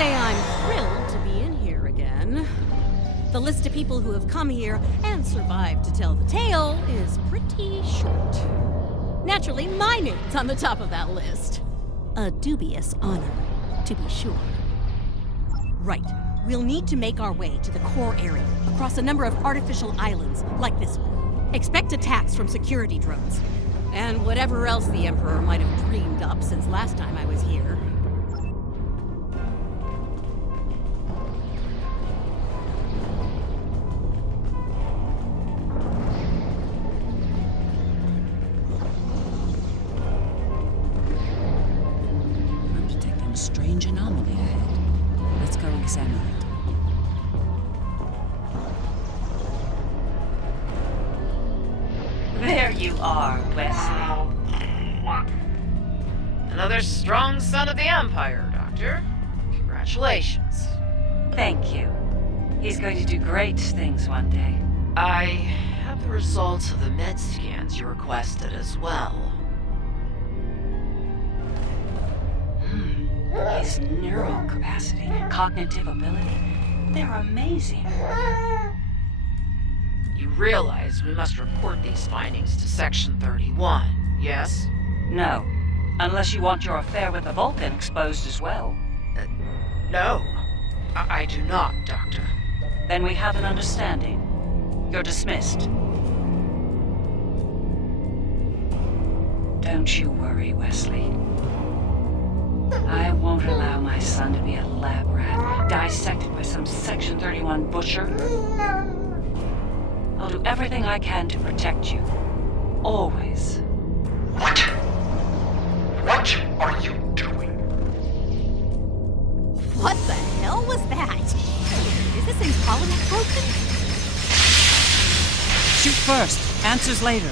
say I'm thrilled to be in here again. The list of people who have come here and survived to tell the tale is pretty short. Naturally, my name's on the top of that list. A dubious honor, to be sure. Right. We'll need to make our way to the core area, across a number of artificial islands, like this one. Expect attacks from security drones. And whatever else the Emperor might have dreamed up since last time I was here. I'm detecting a strange anomaly ahead. Let's go examine it. There you are, Wesley. Another strong son of the Empire, Doctor. Congratulations. Thank you. He's going to do great things one day. I have the results of the med scans you requested as well. His neural capacity, cognitive ability, they're amazing. You realize we must report these findings to Section 31, yes? No, unless you want your affair with the Vulcan exposed as well. No. I do not, Doctor. Then we have an understanding. You're dismissed. Don't you worry, Wesley. I won't allow my son to be a lab rat, dissected by some Section 31 butcher. I'll do everything I can to protect you. Always. What? What are you doing? What the hell was that? Is this intolerant broken? Shoot first, answers later.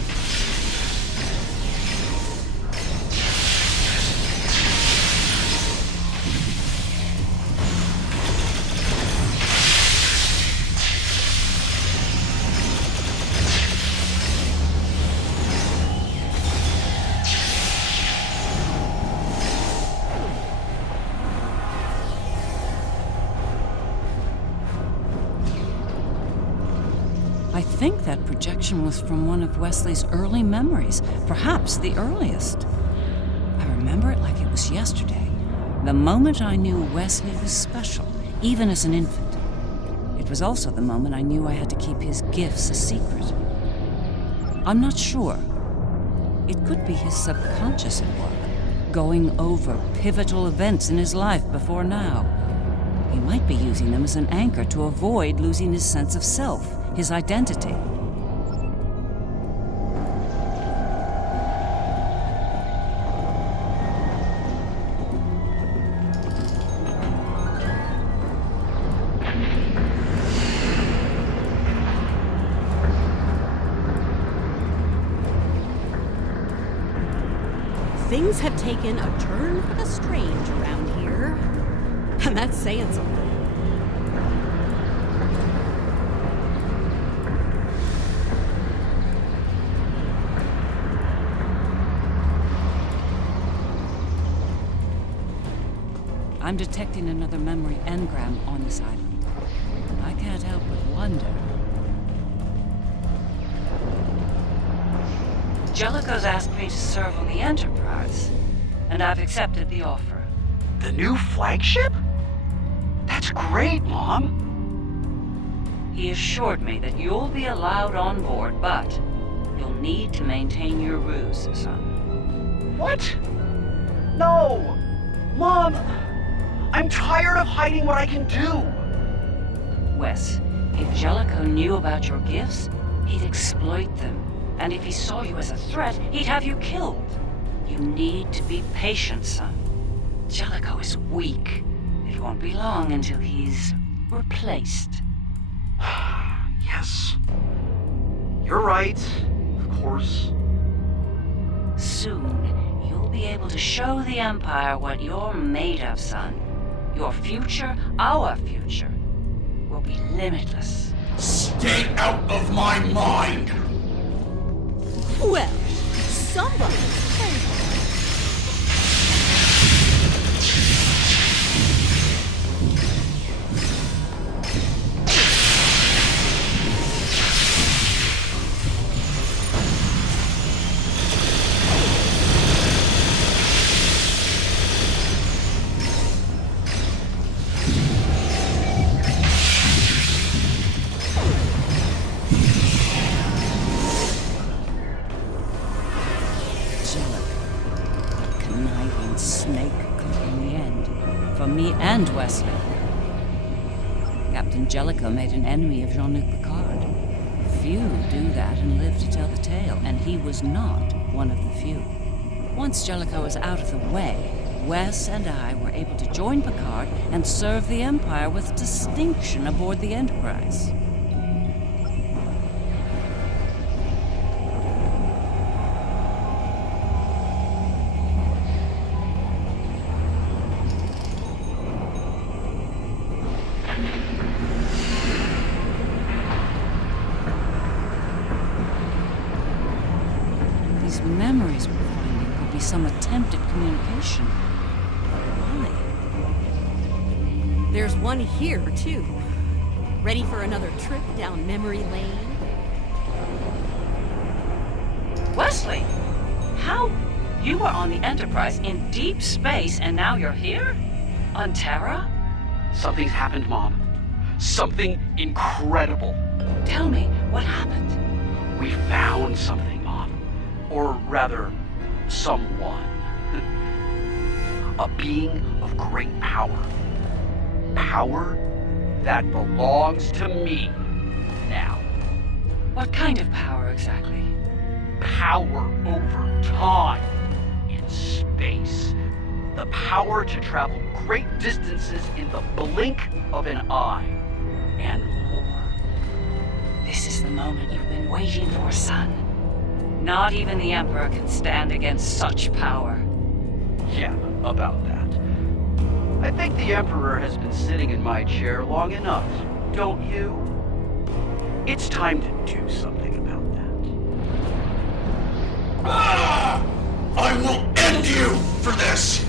I think that projection was from one of Wesley's early memories, perhaps the earliest. I remember it like it was yesterday, the moment I knew Wesley was special, even as an infant. It was also the moment I knew I had to keep his gifts a secret. I'm not sure. It could be his subconscious at work, going over pivotal events in his life before now. He might be using them as an anchor to avoid losing his sense of self, his identity. Things have taken a turn for the strange around here. And that's saying something. I'm detecting another memory engram on this island. I can't help but wonder. Jellicoe's asked me to serve on the Enterprise, and I've accepted the offer. The new flagship? That's great, Mom. He assured me that you'll be allowed on board, but you'll need to maintain your ruse, son. What? No! Mom! I'm tired of hiding what I can do! Wes, if Jellicoe knew about your gifts, he'd exploit them. And if he saw you as a threat, he'd have you killed. You need to be patient, son. Jellicoe is weak. It won't be long until he's replaced. Yes. You're right, of course. Soon, you'll be able to show the Empire what you're made of, son. Your future, our future, will be limitless. Stay out of my mind! Well, somebody. Captain Jellicoe made an enemy of Jean-Luc Picard. Few do that and live to tell the tale, and he was not one of the few. Once Jellicoe was out of the way, Wes and I were able to join Picard and serve the Empire with distinction aboard the Enterprise. These memories we're finding could be some attempt at communication. Why? There's one here, too. Ready for another trip down memory lane? Wesley! How? You were on the Enterprise in deep space and now you're here? On Terra? Something's happened, Mom. Something incredible. Tell me, what happened? We found something, Mom. Or rather, someone. A being of great power. Power that belongs to me now. What kind of power exactly? Power over time in space. The power to travel great distances in the blink of an eye. And more. This is the moment you've been waiting for, son. Not even the Emperor can stand against such power. Yeah, about that. I think the Emperor has been sitting in my chair long enough, don't you? It's time to do something about that. Ah! I will end you for this!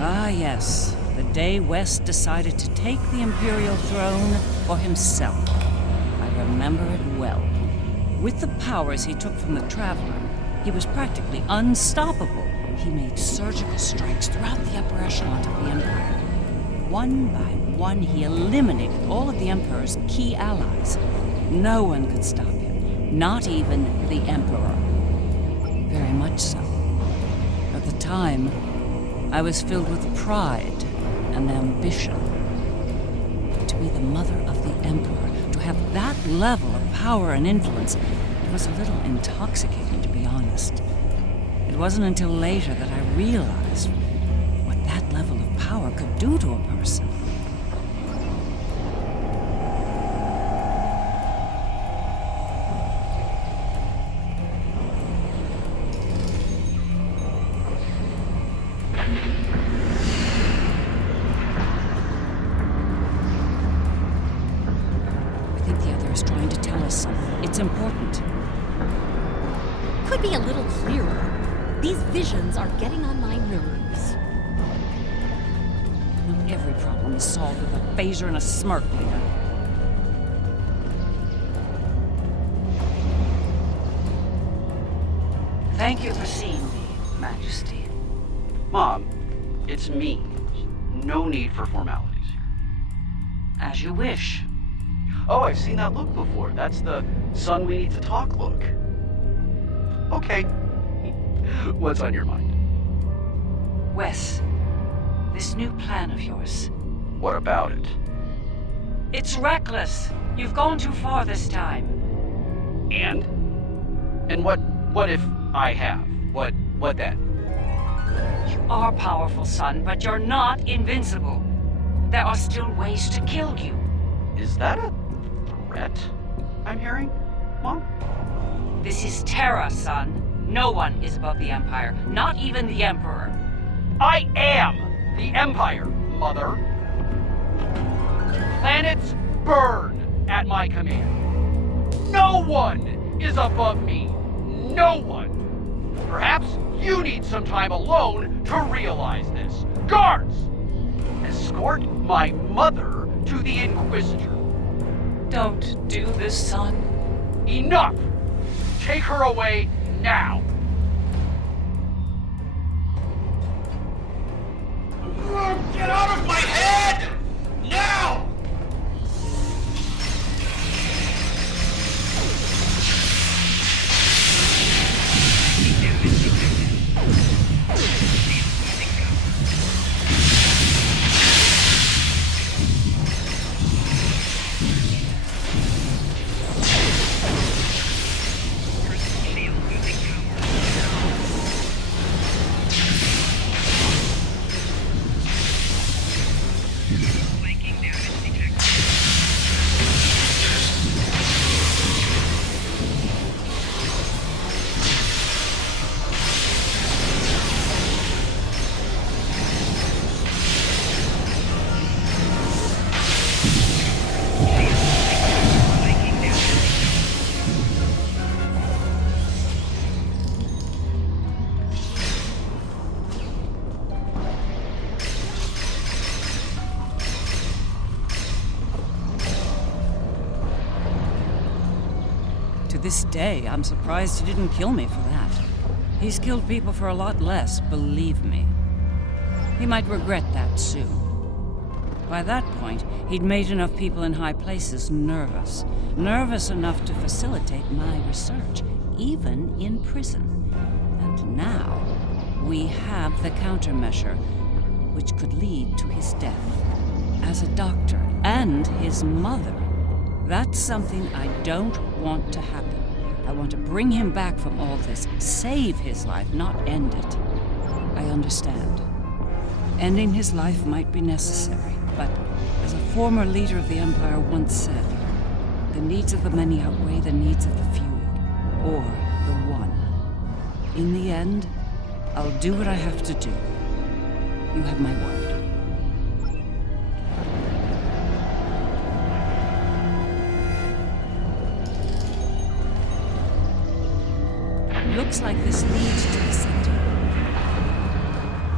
Ah, yes. The day West decided to take the Imperial throne for himself. I remember it well. With the powers he took from the Traveler, he was practically unstoppable. He made surgical strikes throughout the upper echelons of the Empire. One by one, he eliminated all of the Emperor's key allies. No one could stop him, not even the Emperor. Very much so. At the time, I was filled with pride and ambition. To be the mother of the Emperor, to have that level of power and influence, it was a little intoxicating, to be honest. It wasn't until later that I realized what that level of power could do to a person. Trying to tell us something. It's important. Could be a little clearer. These visions are getting on my nerves. Not every problem is solved with a phaser and a smirk, Leader. Thank you for seeing me, Majesty. Mom, it's me. No need for formalities here. As you wish. Oh, I've seen that look before. That's the son, we need to talk look. Okay. What's on your mind? Wes, this new plan of yours, What about it? It's reckless. You've gone too far this time. And? And what if I have? What then? You are powerful, son, but you're not invincible. There are still ways to kill you. Is that a threat I'm hearing, Mom? This is Terra, son. No one is above the Empire, not even the Emperor. I am the Empire, Mother. Planets burn at my command. No one is above me. No one. Perhaps you need some time alone to realize this. Guards! Escort my mother to the Inquisitor. Don't do this, son. Enough! Take her away now! Get out of my head! Now! To this day, I'm surprised he didn't kill me for that. He's killed people for a lot less, believe me. He might regret that soon. By that point, he'd made enough people in high places nervous. Nervous enough to facilitate my research, even in prison. And now, we have the countermeasure, which could lead to his death. As a doctor, and his mother. That's something I don't want to happen. I want to bring him back from all this, save his life, not end it. I understand. Ending his life might be necessary, but as a former leader of the Empire once said, the needs of the many outweigh the needs of the few, or the one. In the end, I'll do what I have to do. You have my word. Looks like this leads to the center.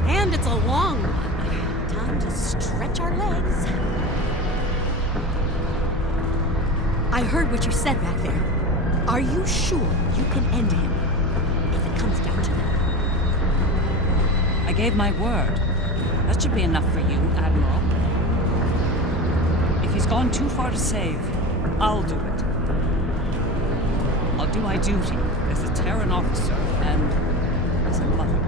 And it's a long one. Time to stretch our legs. I heard what you said back there. Are you sure you can end him? If it comes down to that. I gave my word. That should be enough for you, Admiral. If he's gone too far to save, I'll do it. I'll do my duty as a Terran officer and as a mother.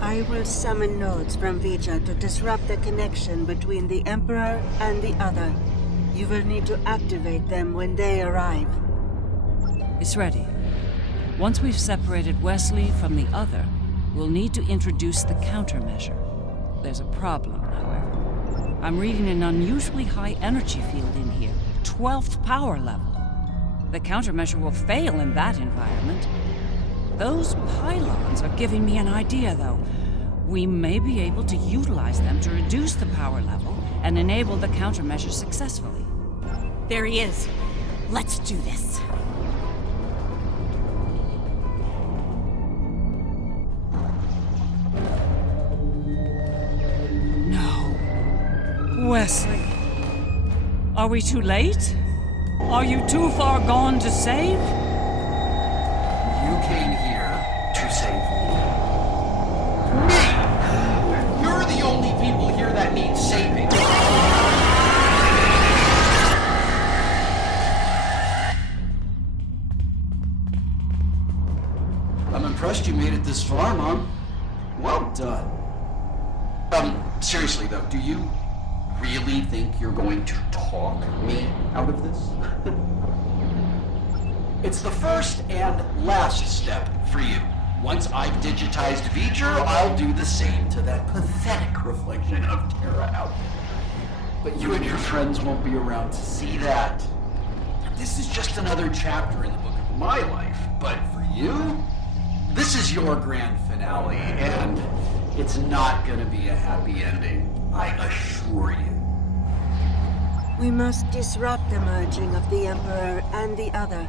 I will summon nodes from Vija to disrupt the connection between the Emperor and the other. You will need to activate them when they arrive. It's ready. Once we've separated Wesley from the other, we'll need to introduce the countermeasure. There's a problem, however. I'm reading an unusually high energy field in here, 12th power level. The countermeasure will fail in that environment. Those pylons are giving me an idea, though. We may be able to utilize them to reduce the power level and enable the countermeasure successfully. There he is. Let's do this. Wesley, are we too late? Are you too far gone to save? You came here to save me. Me! You're the only people here that need saving. this far, Mom. Well done. Seriously though, do you really think you're going to talk me out of this? It's the first and last step for you. Once I've digitized V'ger, I'll do the same to that pathetic reflection of Terra out there. But you and your friends won't be around to see that. This is just another chapter in the book of my life, but for you, this is your grand finale, and it's not gonna be a happy ending, I assure you. We must disrupt the merging of the Emperor and the other.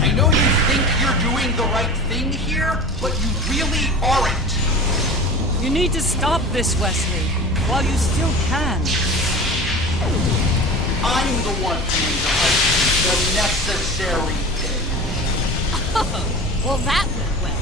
I know you think you're doing the right thing here, but you really aren't. You need to stop this, Wesley, while you still can. I'm the one doing the right thing, the necessary thing. Well, that went well.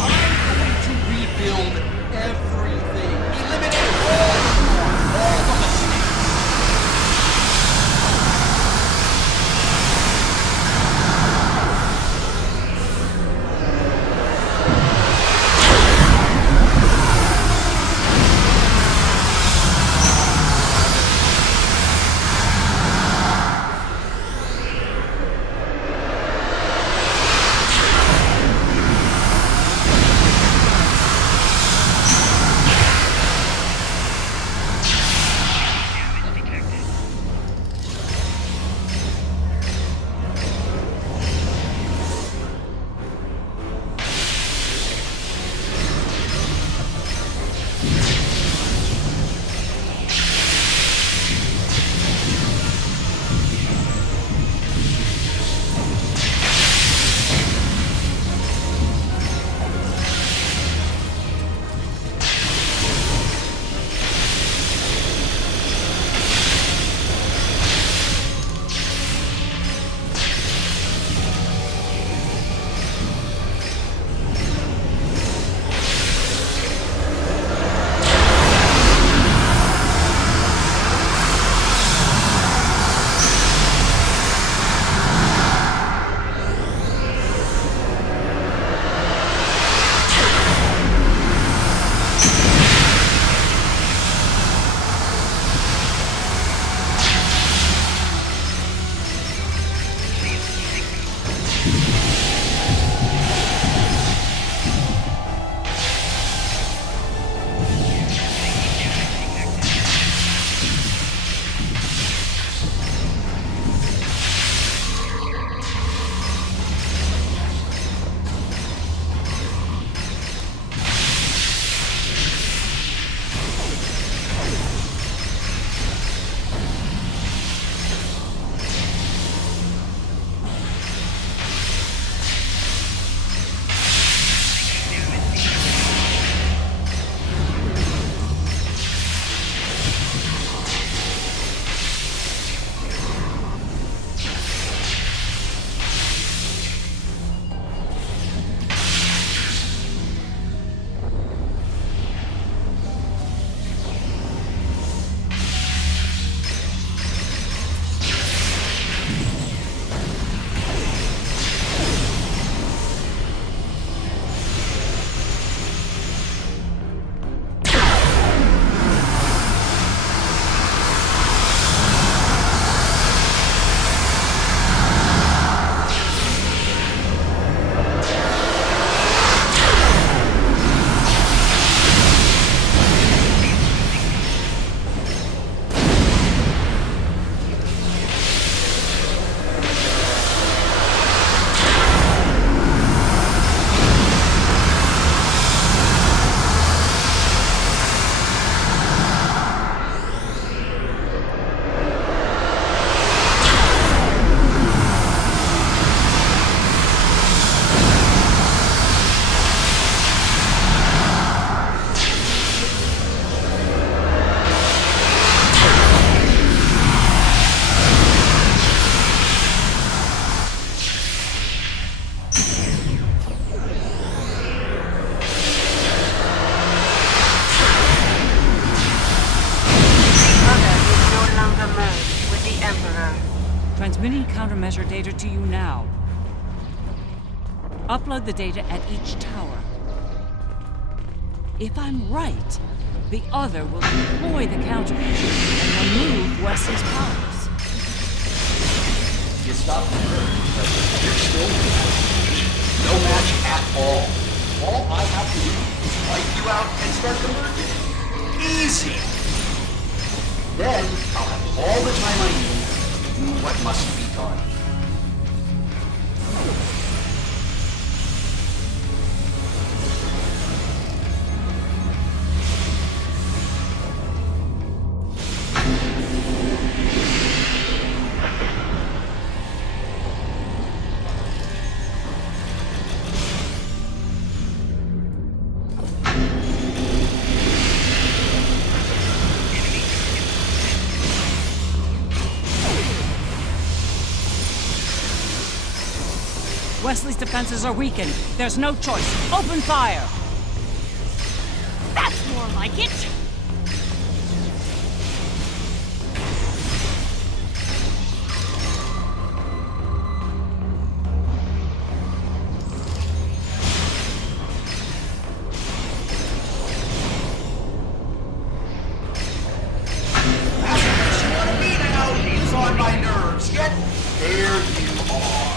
I'm going to rebuild everything. Eliminate all the mistakes. transmitting countermeasure data to you now. Upload the data at each tower. If I'm right, the other will deploy the countermeasure and remove Wesley's powers. You stopped the nerve, but you're still no match at all. All I have to do is wipe you out and start the merging. Easy! Then I'll have all the time I need to do what must be done. Wesley's defenses are weakened. There's no choice. Open fire! That's more like it! That's what makes you want to be now. He's on my nerves. Yet, there you are.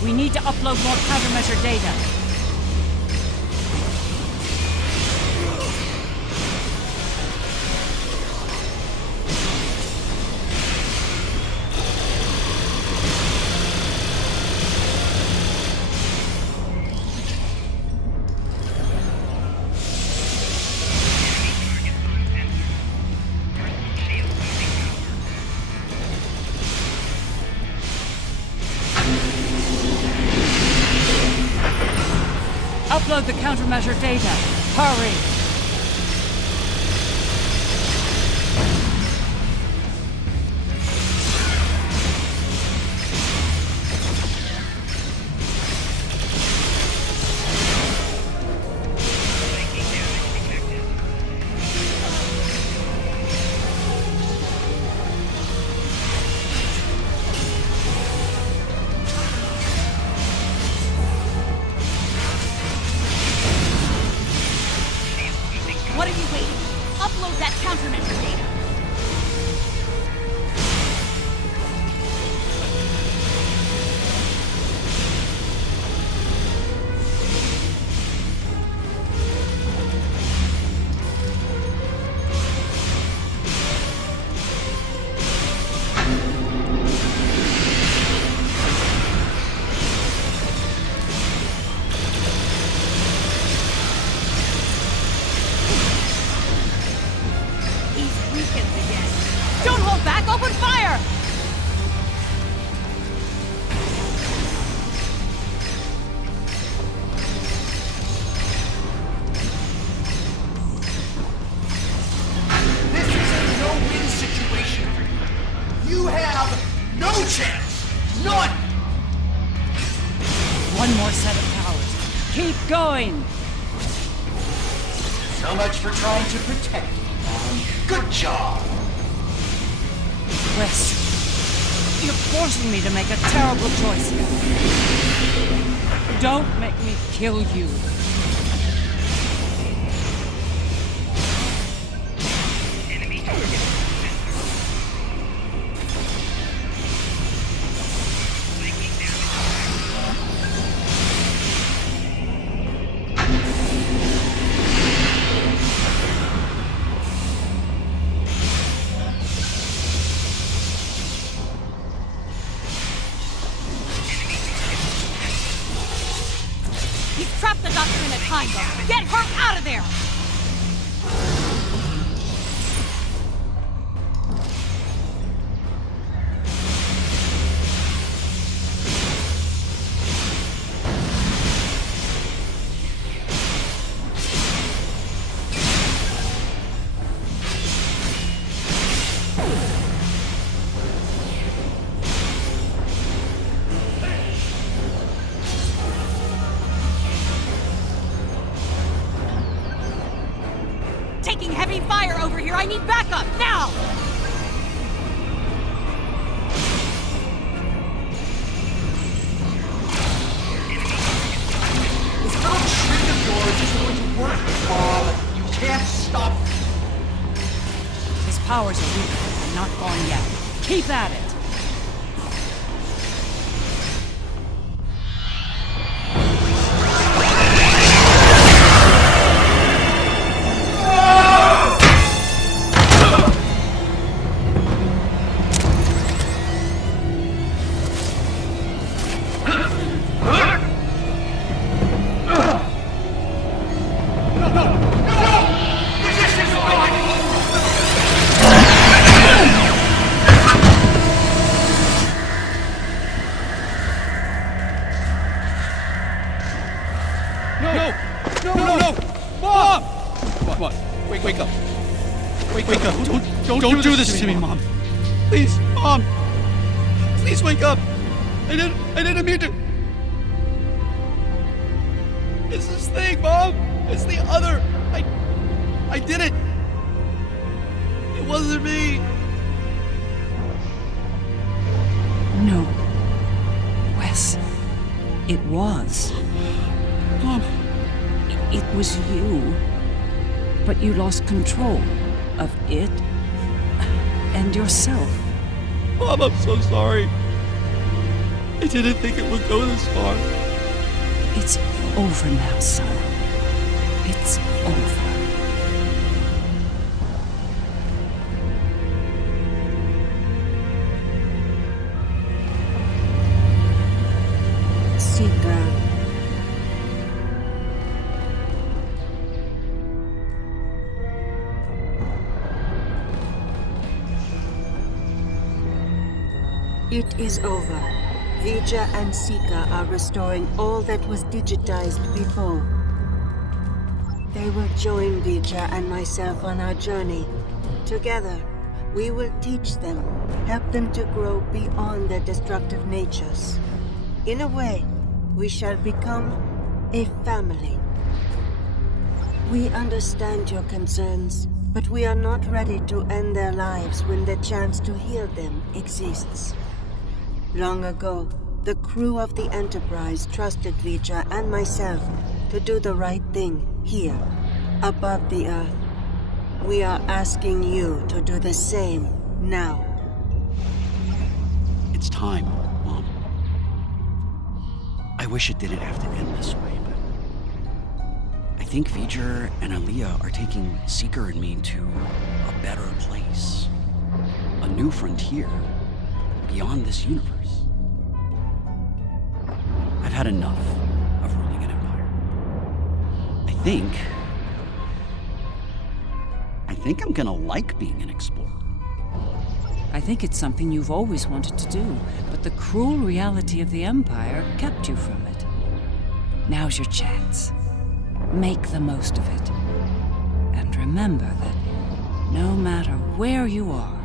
We need to upload more countermeasure data. Upload the countermeasure data. Hurry! What are you waiting? Upload that countermeasure data. Don't hold back! Open fire! This is a no-win situation for you. You have no chance. None. One more set of towers. Keep going! So much for trying to protect me, Mom. Good job. Wes, you're forcing me to make a terrible choice here. Don't make me kill you. He's trapped the doctor in a time bomb. Get her out of there! Taking heavy fire over here. I need backup now! can't stop me. His powers are weak and not gone yet. Keep at it! Wake up. Wake up. Don't do this to me, Mom. Please, Mom. Please wake up. I didn't mean to. It's this thing, Mom. It's the other. I did it. It wasn't me. No. Wes. It was. Mom. It was you. But you lost control of it and yourself. Mom, I'm so sorry. I didn't think it would go this far. It's over now, son. It's over. Sika. It is over. Vija and Sika are restoring all that was digitized before. They will join Vija and myself on our journey. Together, we will teach them, help them to grow beyond their destructive natures. In a way, we shall become a family. We understand your concerns, but we are not ready to end their lives when the chance to heal them exists. Long ago, the crew of the Enterprise trusted Vija and myself to do the right thing here, above the Earth. We are asking you to do the same now. It's time, Mom. I wish it didn't have to end this way, but I think V'ger and Aliyah are taking Seeker and me to a better place. A new frontier beyond this universe. I've had enough of ruling an empire. I think I'm gonna like being an explorer. I think it's something you've always wanted to do, but the cruel reality of the Empire kept you from it. Now's your chance. Make the most of it. And remember that no matter where you are,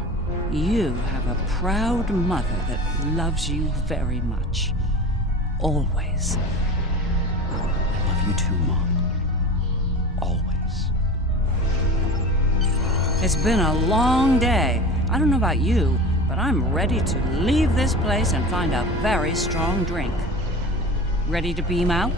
you have a proud mother that loves you very much. Always. I love you too, Mom. Always. It's been a long day. I don't know about you, but I'm ready to leave this place and find a very strong drink. Ready to beam out?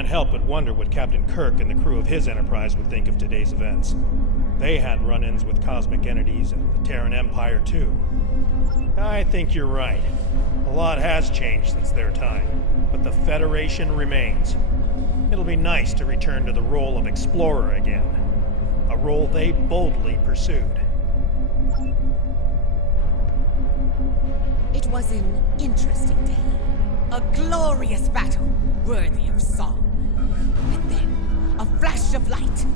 can't help but wonder what Captain Kirk and the crew of his Enterprise would think of today's events. They had run-ins with cosmic entities and the Terran Empire, too. I think you're right. A lot has changed since their time, but the Federation remains. It'll be nice to return to the role of explorer again, a role they boldly pursued. It was an interesting day. A glorious battle, worthy of song. And then, a flash of light.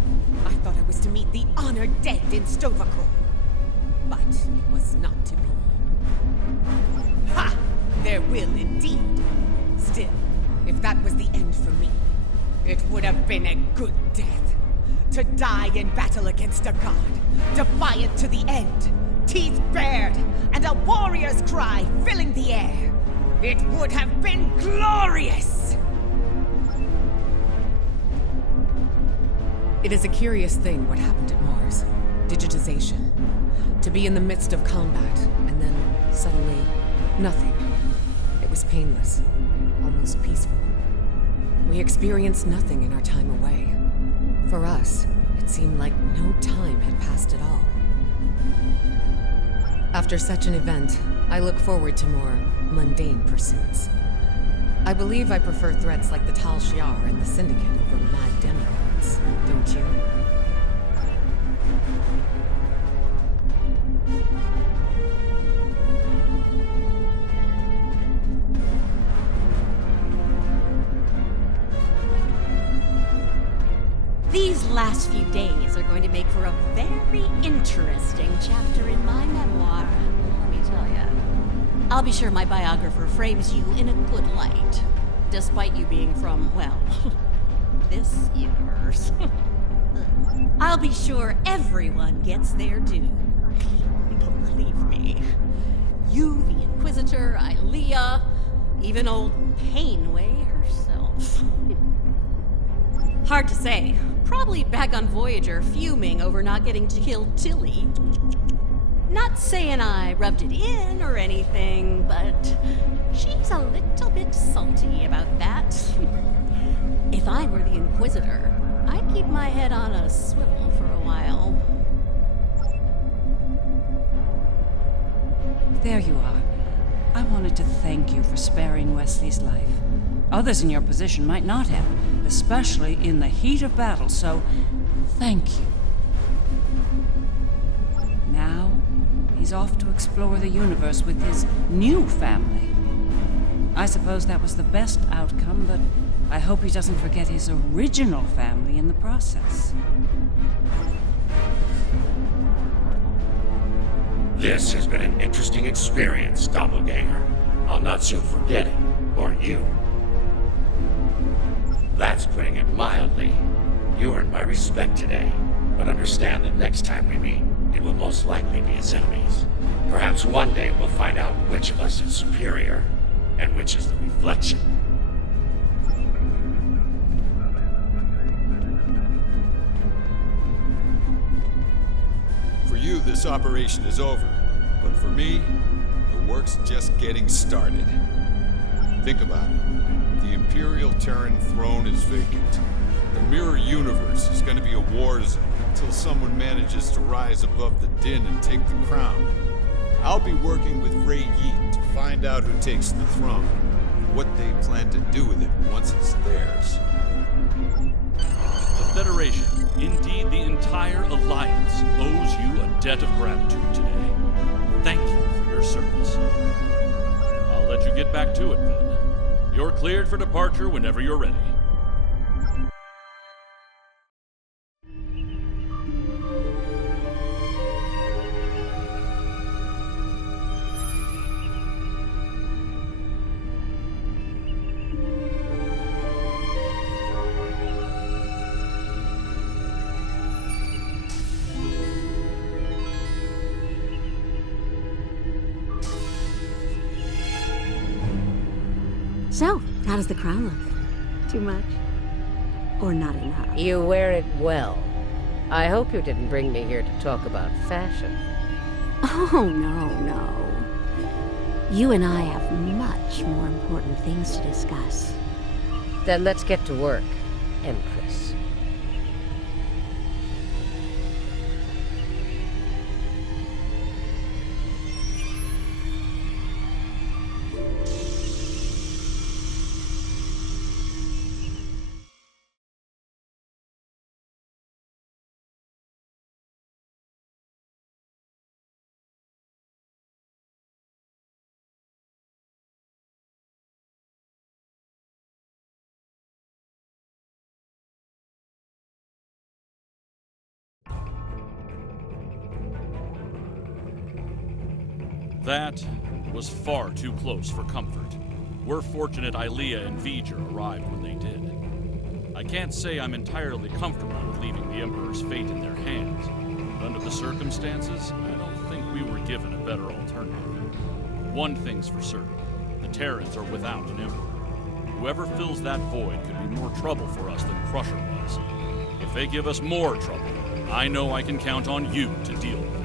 I thought I was to meet the honored dead in Stovacor. But it was not to be. Ha! There will indeed. Still, if that was the end for me, it would have been a good death. To die in battle against a god, defiant to the end, teeth bared, and a warrior's cry filling the air. It would have been glorious! It is a curious thing what happened at Mars. Digitization. To be in the midst of combat, and then suddenly, nothing. It was painless, almost peaceful. We experienced nothing in our time away. For us, it seemed like no time had passed at all. After such an event, I look forward to more mundane pursuits. I believe I prefer threats like the Tal Shiar and the Syndicate over mad demigods, don't you? These last few days are going to make for a very interesting chapter in my memoir, let me tell ya. I'll be sure my biographer frames you in a good light, despite you being from, well, this universe. I'll be sure everyone gets their due. Believe me. You, the Inquisitor, Ilea, even old Painway herself. Hard to say. Probably back on Voyager, fuming over not getting to kill Tilly. Not saying I rubbed it in or anything, but she's a little bit salty about that. If I were the Inquisitor, I'd keep my head on a swivel for a while. There you are. I wanted to thank you for sparing Wesley's life. Others in your position might not have, especially in the heat of battle, so thank you. Now, he's off to explore the universe with his new family. I suppose that was the best outcome, but I hope he doesn't forget his original family in the process. This has been an interesting experience, Doppelganger. I'll not soon forget it, or you. That's putting it mildly. You earned my respect today, but understand that next time we meet, it will most likely be as enemies. Perhaps one day we'll find out which of us is superior, and which is the reflection. For you, this operation is over. But for me, the work's just getting started. Think about it. The Imperial Terran throne is vacant. The Mirror Universe is going to be a war zone until someone manages to rise above the din and take the crown. I'll be working with Ray Yeet to find out who takes the throne, and what they plan to do with it once it's theirs. The Federation, indeed the entire Alliance, owes you a debt of gratitude today. Thank you for your service. I'll let you get back to it then. You're cleared for departure whenever you're ready. So, how does the crown look? Too much? Or not enough? You wear it well. I hope you didn't bring me here to talk about fashion. Oh, no. You and I have much more important things to discuss. Then let's get to work, Empress. That was far too close for comfort. We're fortunate Ilea and V'ger arrived when they did. I can't say I'm entirely comfortable with leaving the Emperor's fate in their hands, but under the circumstances, I don't think we were given a better alternative. One thing's for certain, the Terrans are without an Emperor. Whoever fills that void could be more trouble for us than Crusher was. If they give us more trouble, I know I can count on you to deal with it.